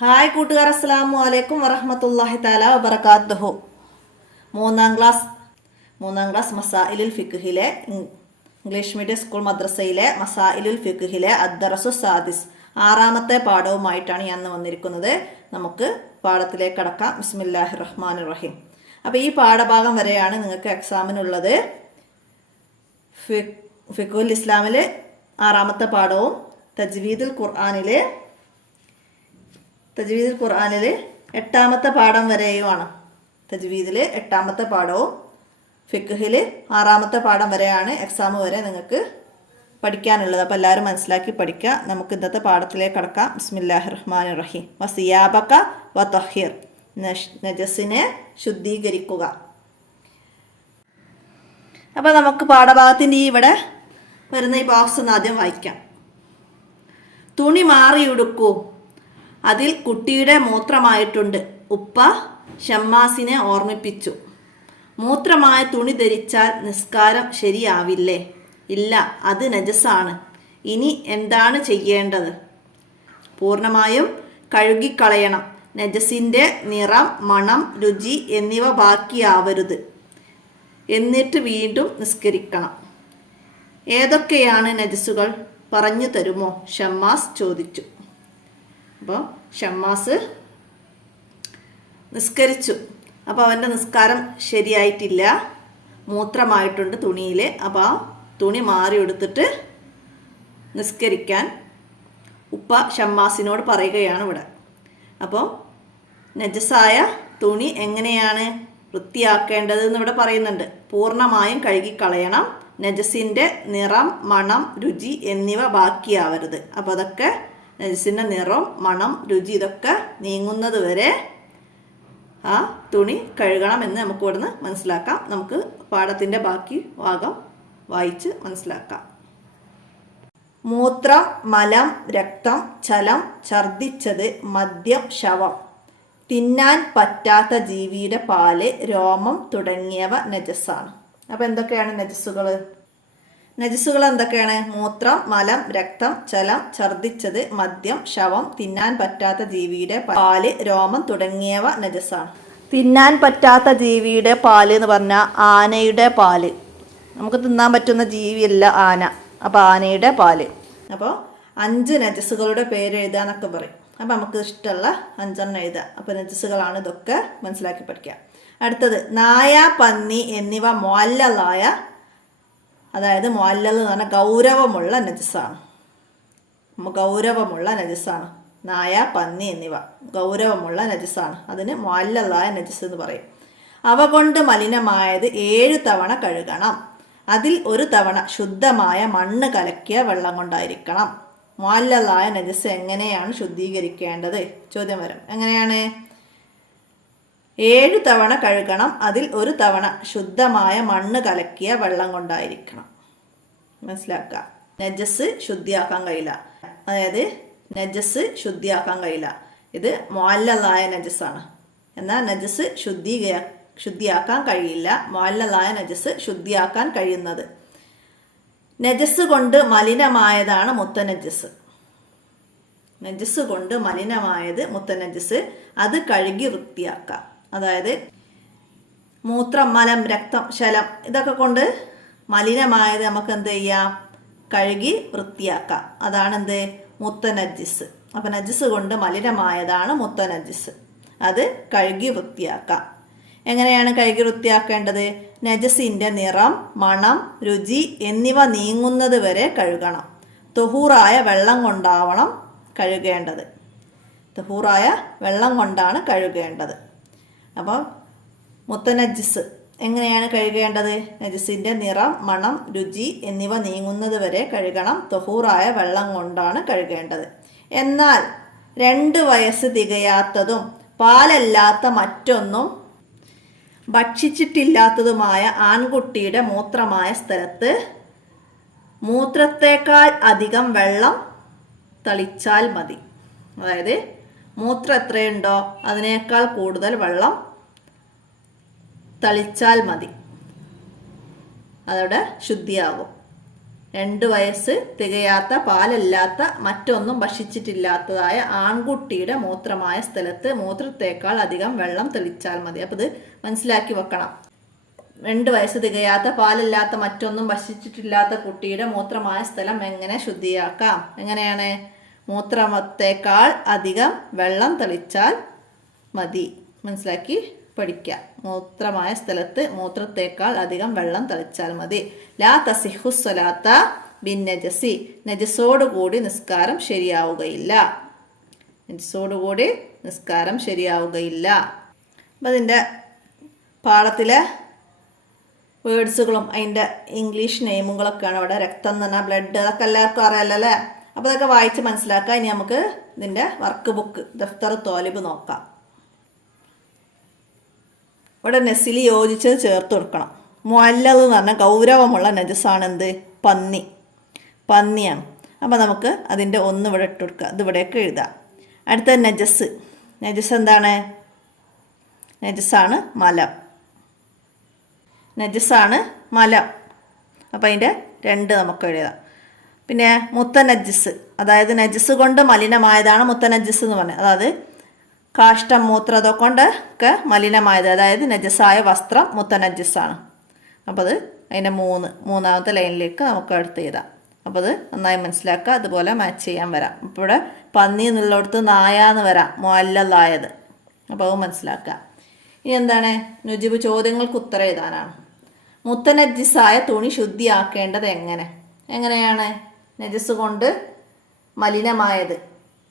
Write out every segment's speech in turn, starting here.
Hi കൂട്ടുകാർ, അസ്സലാമു അലൈക്കും വറഹ്മത്തുള്ളാഹി തആല വബറകാതുഹു. മൂന്നാം ക്ലാസ് മസായിലുൽ ഫിഖ്ഹിലെ ഇംഗ്ലീഷ് മീഡിയം സ്കൂൾ മദ്രസയിലെ മസായിലുൽ ഫിഖ്ഹിലെ അദ്ദറസു സാദിസ് ആറാമത്തെ പാഠവുമായിട്ടാണ് ഞാൻ വന്നിരിക്കുന്നത്. നമുക്ക് പാഠത്തിലേക്ക് കടക്കാം. ബിസ്മില്ലാഹിർ റഹ്മാനിർ റഹീം. അപ്പോൾ ഈ പാഠഭാഗം വരെയാണ് നിങ്ങൾക്ക് എക്സാമിനുള്ളത്. ഫിഖ്ഹുൽ ഇസ്ലാമിലെ ആറാമത്തെ പാഠവും തജ്വീദുൽ ഖുർആനിൽ എട്ടാമത്തെ പാഠം വരെയുമാണ്. തജ്വീദിൽ എട്ടാമത്തെ പാഠവും ഫിഖ്ഹിൽ ആറാമത്തെ പാഠം വരെയാണ് എക്സാം വരെ നിങ്ങൾക്ക് പഠിക്കാനുള്ളത്. അപ്പോൾ എല്ലാവരും മനസ്സിലാക്കി പഠിക്കുക. നമുക്ക് ഇന്നത്തെ പാഠത്തിലേക്ക് കടക്കാം. ബിസ്മില്ലാഹിർ റഹ്മാനിർ റഹീം. വസിയാബക വതഹിർ, നജസിനെ ശുദ്ധീകരിക്കുക. അപ്പോൾ നമുക്ക് പാഠഭാഗത്തിൻ്റെ ഇവിടെ വരുന്ന ഈ ബോക്സ് ഒന്ന് ആദ്യം വായിക്കാം. തുണി മാറിയുടുക്കൂ, അതിൽ കുട്ടിയുടെ മൂത്രമായിട്ടുണ്ട്. ഉപ്പ ഷമ്മാസിനെ ഓർമ്മിപ്പിച്ചു. മൂത്രമായ തുണി ധരിച്ചാൽ നിസ്കാരം ശരിയാവില്ലേ? ഇല്ല, അത് നജസാണ്. ഇനി എന്താണ് ചെയ്യേണ്ടത്? പൂർണ്ണമായും കഴുകിക്കളയണം. നജസിൻ്റെ നിറം, മണം, രുചി എന്നിവ ബാക്കിയാവരുത്. എന്നിട്ട് വീണ്ടും നിസ്കരിക്കണം. ഏതൊക്കെയാണ് നജസുകൾ, പറഞ്ഞു തരുമോ? ഷമ്മാസ് ചോദിച്ചു. അപ്പോൾ ഷമ്മാസ് നിസ്കരിച്ചു. അപ്പോൾ അവൻ്റെ നിസ്കാരം ശരിയായിട്ടില്ല, മൂത്രമായിട്ടുണ്ട് തുണിയിൽ. അപ്പോൾ ആ തുണി മാറി എടുത്തിട്ട് നിസ്കരിക്കാൻ ഉപ്പ ഷമ്മാസിനോട് പറയുകയാണ് ഇവിടെ. അപ്പോൾ നജസായ തുണി എങ്ങനെയാണ് വൃത്തിയാക്കേണ്ടതെന്ന് ഇവിടെ പറയുന്നുണ്ട്. പൂർണ്ണമായും കഴുകിക്കളയണം. നജസിൻ്റെ നിറം, മണം, രുചി എന്നിവ ബാക്കിയാവരുത്. അപ്പോൾ അതൊക്കെ നജസിൻ്റെ നിറം, മണം, രുചി ഇതൊക്കെ നീങ്ങുന്നത് വരെ ആ തുണി കഴുകണം എന്ന് നമുക്ക് ഇവിടുന്ന് മനസ്സിലാക്കാം. നമുക്ക് പാഠത്തിൻ്റെ ബാക്കി ഭാഗം വായിച്ച് മനസ്സിലാക്കാം. മൂത്രം, മലം, രക്തം, ചലം, ഛർദ്ദിച്ചത്, മദ്യം, ശവം, തിന്നാൻ പറ്റാത്ത ജീവിയുടെ പാല്, രോമം തുടങ്ങിയവ നജസാണ്. അപ്പോൾ എന്തൊക്കെയാണ് നജസുകൾ? നജസുകൾ എന്തൊക്കെയാണ്? മൂത്രം, മലം, രക്തം, ചലം, ഛർദ്ദിച്ചത്, മദ്യം, ശവം, തിന്നാൻ പറ്റാത്ത ജീവിയുടെ പാല്, രോമം തുടങ്ങിയവ നജസാണ്. തിന്നാൻ പറ്റാത്ത ജീവിയുടെ പാല് എന്ന് പറഞ്ഞാൽ ആനയുടെ പാല്. നമുക്ക് തിന്നാൻ പറ്റുന്ന ജീവിയല്ല ആന. അപ്പോൾ ആനയുടെ പാല്. അപ്പോൾ 5 നജസുകളുടെ പേര് എഴുതാന്നൊക്കെ പറയും. അപ്പോൾ നമുക്ക് ഇഷ്ടമുള്ള 5 എഴുതാം. അപ്പോൾ നജസുകളാണ് ഇതൊക്കെ, മനസ്സിലാക്കി പഠിക്കാം. അടുത്തത് നായ, പന്നി എന്നിവ മുഅല്ലലായ, അതായത് മുഅല്ലൽ എന്ന് പറഞ്ഞാൽ ഗൗരവമുള്ള നജസാണ്. ഗൗരവമുള്ള നജസാണ്. നായ, പന്നി എന്നിവ ഗൗരവമുള്ള നജസാണ്. അതിന് മുഅല്ലലായ നജസ് എന്ന് പറയും. അവ കൊണ്ട് മലിനമായത് 7 തവണ കഴുകണം. അതിൽ 1 തവണ ശുദ്ധമായ മണ്ണ് കലക്കിയ വെള്ളം കൊണ്ടായിരിക്കണം. മുഅല്ലലായ നജസ് എങ്ങനെയാണ് ശുദ്ധീകരിക്കേണ്ടത്? ചോദ്യം വരും. എങ്ങനെയാണ്? 7 തവണ കഴുകണം. അതിൽ 1 തവണ ശുദ്ധമായ മണ്ണ് കലക്കിയ വെള്ളം കൊണ്ടായിരിക്കണം. മനസ്സിലാക്കുക. നജസ് ശുദ്ധിയാക്കാൻ കഴിയില്ല. അതായത് നജസ് ശുദ്ധിയാക്കാൻ കഴിയില്ല. ഇത് മുഅല്ലലായ നജസാണ്. എന്നാൽ നജസ് ശുദ്ധിയാക്കാൻ കഴിയില്ല. മുഅല്ലലായ നജസ് ശുദ്ധിയാക്കാൻ കഴിയുന്നത്. നജസ് കൊണ്ട് മലിനമായതാണ് മുത്തനജസ്. നജസ് കൊണ്ട് മലിനമായത് മുത്തനജസ്. അത് കഴുകി വൃത്തിയാക്കാം. അതായത് മൂത്രം, മലം, രക്തം, ശലം ഇതൊക്കെ കൊണ്ട് മലിനമായത് നമുക്ക് എന്ത് ചെയ്യാം? കഴുകി വൃത്തിയാക്കാം. അതാണ് എന്ത്? മുത്തനജിസ്. അപ്പം നജിസ് കൊണ്ട് മലിനമായതാണ് മുത്തനജിസ്. അത് കഴുകി വൃത്തിയാക്കാം. എങ്ങനെയാണ് കഴുകി വൃത്തിയാക്കേണ്ടത്? നജസിൻ്റെ നിറം, മണം, രുചി എന്നിവ നീങ്ങുന്നത് വരെ കഴുകണം. തൊഹൂറായ വെള്ളം കൊണ്ടാവണം കഴുകേണ്ടത്. തൊഹൂറായ വെള്ളം കൊണ്ടാണ് കഴുകേണ്ടത്. അപ്പം മുത്തനജിസ് എങ്ങനെയാണ് കഴുകേണ്ടത്? നജസിൻ്റെ നിറം, മണം, രുചി എന്നിവ നീങ്ങുന്നത് വരെ കഴുകണം. തൊഹൂറായ വെള്ളം കൊണ്ടാണ് കഴുകേണ്ടത്. എന്നാൽ 2 വയസ്സ് തികയാത്തതും പാലല്ലാത്ത മറ്റൊന്നും ഭക്ഷിച്ചിട്ടില്ലാത്തതുമായ ആൺകുട്ടിയുടെ മൂത്രമായ സ്ഥലത്ത് മൂത്രത്തേക്കാൾ അധികം വെള്ളം തളിച്ചാൽ മതി. അതായത് മൂത്രം എത്രയുണ്ടോ അതിനേക്കാൾ കൂടുതൽ വെള്ളം തളിച്ചാൽ മതി. അതോടെ ശുദ്ധിയാകും. 2 വയസ്സ് തികയാത്ത പാലല്ലാത്ത മറ്റൊന്നും ഭക്ഷിച്ചിട്ടില്ലാത്തതായ ആൺകുട്ടിയുടെ മൂത്രമായ സ്ഥലത്ത് മൂത്രത്തേക്കാൾ അധികം വെള്ളം തെളിച്ചാൽ മതി. അപ്പോൾ ഇത് മനസ്സിലാക്കി വെക്കണം. 2 വയസ്സ് തികയാത്ത പാലല്ലാത്ത മറ്റൊന്നും ഭക്ഷിച്ചിട്ടില്ലാത്ത കുട്ടിയുടെ മൂത്രമായ സ്ഥലം എങ്ങനെ ശുദ്ധിയാക്കാം? എങ്ങനെയാണ്? മൂത്രത്തേക്കാൾ അധികം വെള്ളം തെളിച്ചാൽ മതി. മനസ്സിലാക്കി പഠിക്കുക. മൂത്രമായ സ്ഥലത്ത് മൂത്രത്തേക്കാൾ അധികം വെള്ളം തളിച്ചാൽ മതി. ലാ തസിഹു സ്വലാത്ത ബിൻ നജസി, നജസോടുകൂടി നിസ്കാരം ശരിയാവുകയില്ല. നജസോടുകൂടി നിസ്കാരം ശരിയാവുകയില്ല. അപ്പം അതിൻ്റെ പാഠത്തിലെ വേർഡ്സുകളും അതിൻ്റെ ഇംഗ്ലീഷ് നെയിമുകളൊക്കെയാണ് അവിടെ. രക്തം എന്ന് പറഞ്ഞാൽ ബ്ലഡ്, അതൊക്കെ എല്ലാവർക്കും അറിയാമല്ലോ അല്ലേ? അപ്പോൾ അതൊക്കെ വായിച്ച് മനസ്സിലാക്കാം. ഇനി നമുക്ക് ഇതിൻ്റെ വർക്ക് ബുക്ക് ദഫ്തർ തോലിബ് നോക്കാം. ഇവിടെ നെസിലി യോജിച്ചത് ചേർത്ത് കൊടുക്കണം. മുഅല്ലൽ എന്ന് പറഞ്ഞാൽ ഗൗരവമുള്ള നജസാണ് എന്ത്? പന്നിയാണ്. അപ്പോൾ നമുക്ക് അതിൻ്റെ ഒന്ന് ഇവിടെ ഇട്ട് കൊടുക്കുക. ഇത് ഇവിടേക്ക് എഴുതാം. അടുത്ത നജസ്. നജസ് എന്താണ്? നജസാണ് മലം. നജസാണ് മലം. അപ്പോൾ അതിൻ്റെ 2 നമുക്ക് എഴുതാം. പിന്നെ മുത്തനജ്ജിസ്, അതായത് നജസ് കൊണ്ട് മലിനമായതാണ് മുത്തനജ്ജിസ് എന്ന് പറഞ്ഞത്. അതായത് കാഷ്ടം മൂത്രം കൊണ്ടൊക്കെ മലിനമായത്, അതായത് നജസായ വസ്ത്രം മുത്തനജ്ജിസാണ്. അപ്പോൾ അത് അതിൻ്റെ മൂന്നാമത്തെ ലൈനിലേക്ക് നമുക്ക് അടുത്ത് എഴുതാം. അപ്പോൾ അത് നന്നായി മനസ്സിലാക്കുക. അതുപോലെ മാച്ച് ചെയ്യാൻ വരാം. ഇപ്പോൾ ഇവിടെ പന്നി എന്നുള്ളിടത്ത് നായ എന്ന് വരാം, മുഅല്ലലായത്. അപ്പോൾ അത് മനസ്സിലാക്കുക. ഇനി എന്താണ്? നുജിബ് ചോദ്യങ്ങൾക്ക് ഉത്തരം എഴുതാനാണ്. മുത്തനജ്ജിസായ തുണി ശുദ്ധിയാക്കേണ്ടത് എങ്ങനെയാണ്? നജസ് കൊണ്ട് മലിനമായത്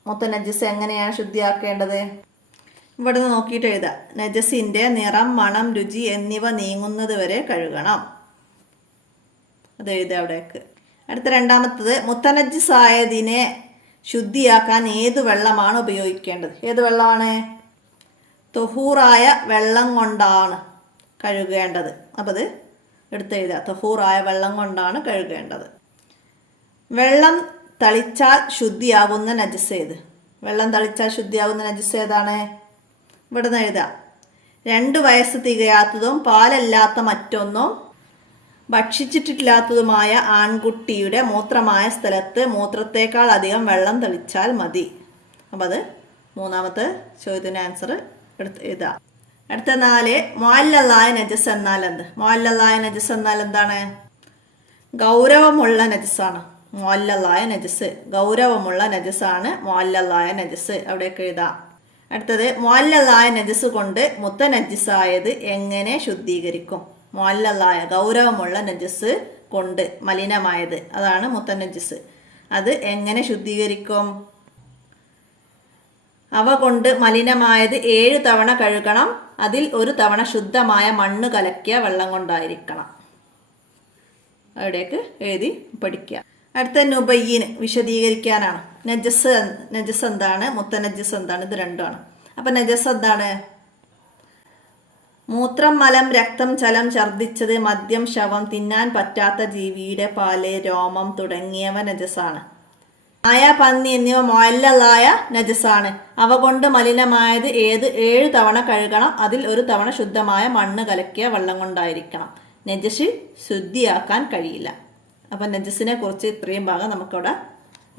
മുത്തനജ്ജിസ് എങ്ങനെയാണ് ശുദ്ധിയാക്കേണ്ടത്? ഇവിടെ നിന്ന് നോക്കിയിട്ട് എഴുതാം. നജസിൻ്റെ നിറം, മണം, രുചി എന്നിവ നീങ്ങുന്നത് വരെ കഴുകണം. അത് എഴുതാം അവിടേക്ക്. അടുത്ത രണ്ടാമത്തത്, മുത്തനജ്ജിസായതിനെ ശുദ്ധിയാക്കാൻ ഏത് വെള്ളമാണ് ഉപയോഗിക്കേണ്ടത്? ഏത് വെള്ളമാണ്? തൊഹൂറായ വെള്ളം കൊണ്ടാണ് കഴുകേണ്ടത്. അപ്പോൾ അത് എടുത്തെഴുതുക. തൊഹൂറായ വെള്ളം കൊണ്ടാണ് കഴുകേണ്ടത്. വെള്ളം തളിച്ചാൽ ശുദ്ധിയാകുന്ന നജസ് ഏത്? വെള്ളം തളിച്ചാൽ ശുദ്ധിയാകുന്ന നജസ് ഏതാണ്? ഇവിടെ നിന്ന് എഴുതാം. 2 വയസ്സ് തികയാത്തതും പാലല്ലാത്ത മറ്റൊന്നും ഭക്ഷിച്ചിട്ടില്ലാത്തതുമായ ആൺകുട്ടിയുടെ മൂത്രമായ സ്ഥലത്ത് മൂത്രത്തേക്കാൾ അധികം വെള്ളം തളിച്ചാൽ മതി. അപ്പം അത് മൂന്നാമത്തെ ചോദ്യത്തിൻ്റെ ആൻസർ എടുത്ത് എഴുതാം. അടുത്ത 4, മുഅല്ലലായ നജസ് എന്നാൽ എന്ത്? മുഅല്ലലായ നജസ് എന്നാൽ എന്താണ്? ഗൗരവമുള്ള നജസാണ് മുഅല്ലലായ നജസ്. ഗൗരവമുള്ള നജസാണ് മുഅല്ലലായ നജസ്. അവിടേക്ക് എഴുതാം. അടുത്തത്, മുഅല്ലലായ നജസ് കൊണ്ട് മുത്തനജ്ജിസായത് എങ്ങനെ ശുദ്ധീകരിക്കും? മുഅല്ലലായ ഗൗരവമുള്ള നജസ് കൊണ്ട് മലിനമായത്, അതാണ് മുത്തനജ്ജിസ്. അത് എങ്ങനെ ശുദ്ധീകരിക്കും? അവ കൊണ്ട് മലിനമായത് 7 തവണ കഴുകണം. അതിൽ 1 തവണ ശുദ്ധമായ മണ്ണ് കലക്കിയ വെള്ളം കൊണ്ടായിരിക്കണം. അവിടേക്ക് എഴുതി പഠിക്കുക. അടുത്ത നുബയ്യിന് വിശദീകരിക്കാനാണ്. നജസ് എന്താണ്? മുത്തനജ്ജിസ് എന്താണ്? ഇത് രണ്ടുമാണ്. അപ്പം നജസ് എന്താണ്? മൂത്രം, മലം, രക്തം, ചലം, ഛർദ്ദിച്ചത്, മദ്യം, ശവം, തിന്നാൻ പറ്റാത്ത ജീവിയുടെ പാല്, രോമം തുടങ്ങിയവ നജസാണ്. നായ, പന്നി എന്നിവ മുഅല്ലലായ നജസാണ്. അവ കൊണ്ട് മലിനമായത് 7 തവണ കഴുകണം. അതിൽ 1 തവണ ശുദ്ധമായ മണ്ണ് കലക്കിയ വെള്ളം കൊണ്ടായിരിക്കണം. നജസ് ശുദ്ധിയാക്കാൻ കഴിയില്ല. അപ്പം നജസിനെ കുറിച്ച് ഇത്രയും ഭാഗം നമുക്കവിടെ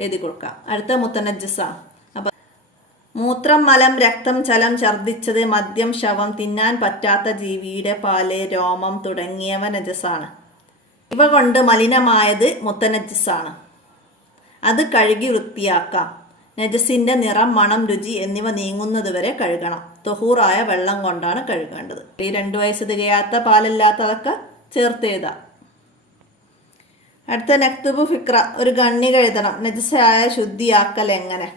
എഴുതി കൊടുക്കാം. അടുത്ത മുത്തനജ്ജിസാണ്. അപ്പം മൂത്രം, മലം, രക്തം, ചലം, ഛർദ്ദിച്ചത്, മദ്യം, ശവം, തിന്നാൻ പറ്റാത്ത ജീവിയുടെ പാല്, രോമം തുടങ്ങിയവ നജസാണ്. ഇവ കൊണ്ട് മലിനമായത് മുത്തനജ്ജിസാണ്. അത് കഴുകി വൃത്തിയാക്കാം. നജസിൻ്റെ നിറം, മണം, രുചി എന്നിവ നീങ്ങുന്നത് വരെ കഴുകണം. തൊഹൂറായ വെള്ളം കൊണ്ടാണ് കഴുകേണ്ടത്. ഈ 2 വയസ്സ് തികയാത്ത പാലില്ലാത്തതൊക്കെ ചേർത്ത് എഴുതാം. അടുത്ത നക്തുബ് ഫിക്ര, ഒരു ഖണ്ഡിക എഴുതണം. നജസായ ശുദ്ധിയാക്കൽ എങ്ങനെയാണ്?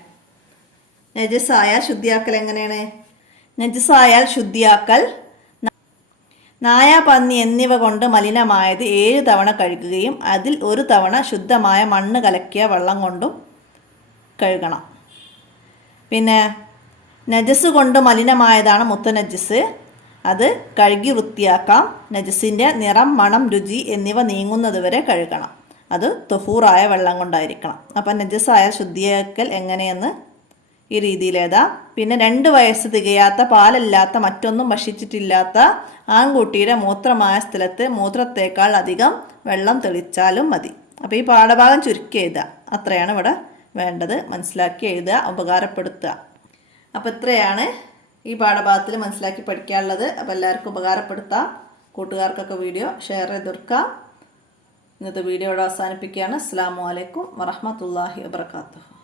നജസായാൽ ശുദ്ധിയാക്കൽ നായ, പന്നി എന്നിവ കൊണ്ട് മലിനമായത് 7 തവണ കഴുകുകയും അതിൽ 1 തവണ ശുദ്ധമായ മണ്ണ് കലക്കിയ വെള്ളം കൊണ്ടും കഴുകണം. പിന്നെ നജസ് കൊണ്ട് മലിനമായതാണ് മുത്തനജ്ജിസ്. അത് കഴുകി വൃത്തിയാക്കാം. നജസിൻ്റെ നിറം, മണം, രുചി എന്നിവ നീങ്ങുന്നത് വരെ കഴുകണം. അത് തൊഹൂറായ വെള്ളം കൊണ്ടായിരിക്കണം. അപ്പം നജസായ ശുദ്ധിയാക്കൽ എങ്ങനെയെന്ന് ഈ രീതിയിലേതാ. പിന്നെ 2 വയസ്സ് തികയാത്ത പാലല്ലാത്ത മറ്റൊന്നും ഭക്ഷിച്ചിട്ടില്ലാത്ത ആൺകുട്ടിയുടെ മൂത്രമായ സ്ഥലത്ത് മൂത്രത്തേക്കാൾ അധികം വെള്ളം തെളിച്ചാലും മതി. അപ്പോൾ ഈ പാഠഭാഗം ചുരുക്കി എഴുതുക, അത്രയാണ് ഇവിടെ വേണ്ടത്. മനസ്സിലാക്കി എഴുതുക, ഉപകാരപ്പെടുത്തുക. അപ്പോൾ ഇത്രയാണ് ഈ പാഠഭാഗത്തിൽ മനസ്സിലാക്കി പഠിക്കാനുള്ളത്. അപ്പോൾ എല്ലാവർക്കും ഉപകാരപ്പെടുത്താം. കൂട്ടുകാർക്കൊക്കെ വീഡിയോ ഷെയർ ചെയ്ത് കൊടുക്കാം. ഇന്നത്തെ വീഡിയോ ഇവിടെ അവസാനിപ്പിക്കുകയാണ്. അസ്സലാമു അലൈക്കും വറഹ്മത്തുള്ളാഹി വബറകാതുഹു.